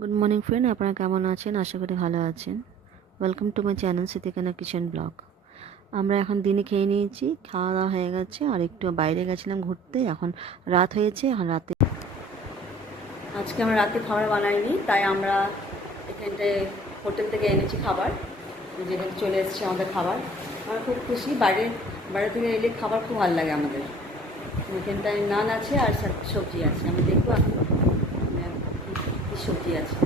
Good morning friend, আপনারা কেমন আছেন? আশা করি ভালো আছেন। Welcome to my channel Siddiqana kitchen blog. আমরা এখন দিনে খেয়ে নিয়েছি, খাওয়া দাওয়া হয়ে গেছে, আর একটু বাইরে গেছিলাম ঘুরতে। এখন রাত হয়েছে। এখন রাতে আজকে আমরা রাতে খাবার বানাইনি, তাই আমরা এখানটায় হোটেল থেকে এনেছি খাবার, যেখানে চলে এসেছে আমাদের খাবার। আমরা খুব খুশি। বাইরে থেকে এলে খাবার খুব ভালো লাগে আমাদের। এখানটায় নান আছে আর সবজি আছে। আমি দেখবো এখন কী সবজি আছে।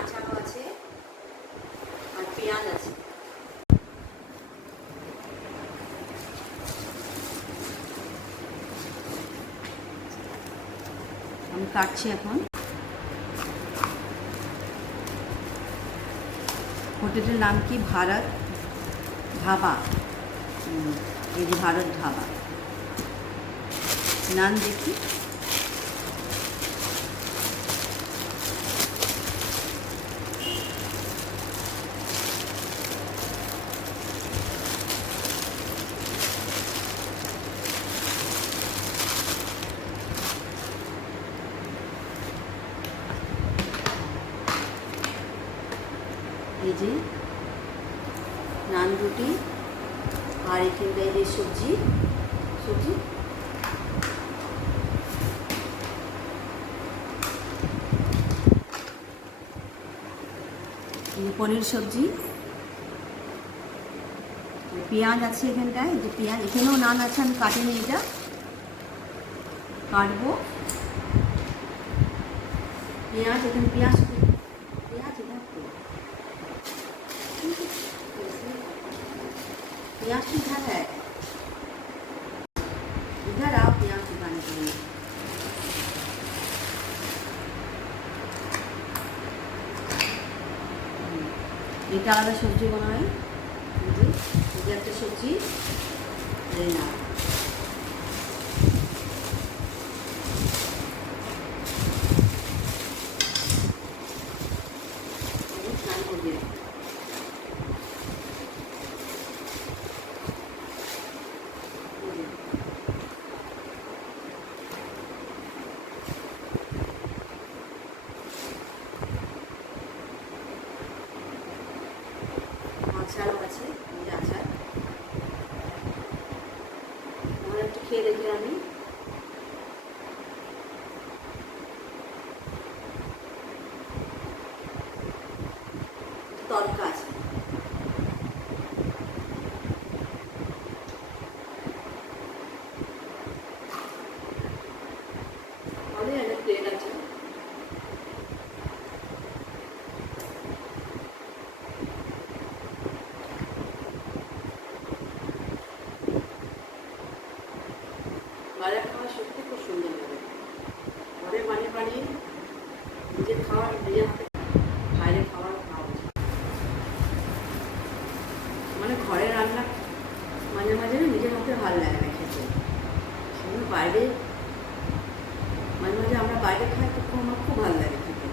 আচারও আছে আর পেঁয়াজ আছে। আমি কাটছি এখন। হোটেলের নাম কি? ভারত ধাবা। এই যে ভারত ধাবা। নান দেখি। এই যে নান রুটি, আর এখানটা এই যে সবজি পনির সবজি, পেঁয়াজ আছে এখানটায়। এই যে পেঁয়াজ, এখানেও নান আছে, আমি কাটিনি, এটা কাটবো। পেঁয়াজ, এখানে পেঁয়াজ किधर है? इधर आओ प्याज दिखाने के लिए। এটা আলাদা সবজি বানাই। এই যে একটা সবজি, এই না স্নান করবে। আচারও আছে, এই আচার। আমার একটু খেয়ে দেখি আমি। তরকা আছে। অনেক প্লেট আছে। বাইরের খাওয়া সত্যি খুব সুন্দর লাগে। ঘরে বানিয়ে নিজের খাওয়ার নিজের হাতে, বাইরে খাওয়ার খাওয়া উচিত। মানে ঘরে রান্না মাঝে মাঝে না নিজের হাতে ভালো লাগে না খেতে। সেগুলো বাইরে মাঝে মাঝে আমরা বাইরে খাই, তো আমার খুব ভালো লাগে খেতে।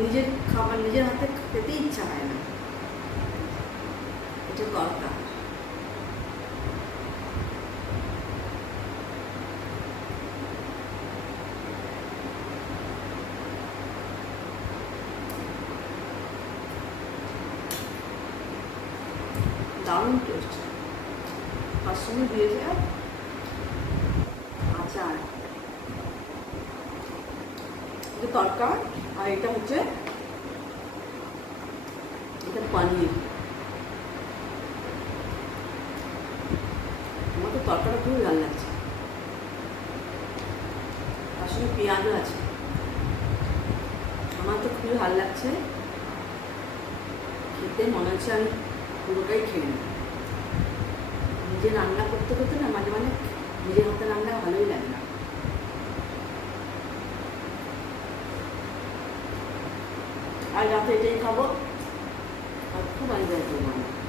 নিজের খাবার নিজের হাতে খেতে ইচ্ছা হয় না। এটা তরকা। দারুণ টেস্ট। তার সঙ্গে দিয়েছে আচার। এটা তরকা, আর এটা হচ্ছে এটা পনির। আমার তো তরকাটা খুবই ভালো লাগছে। তার সঙ্গে পেঁয়াজও আছে। আমার তো খুবই ভালো লাগছে খেতে। মনে হচ্ছে আমি পুরোটাই খেয়ে নিই। নিজে রান্না করতে করতে না মাঝে মাঝে নিজের হাতে রান্না ভালোই লাগে না। আর রাতে এটাই খাবো। আর খুব এনজয় করলাম।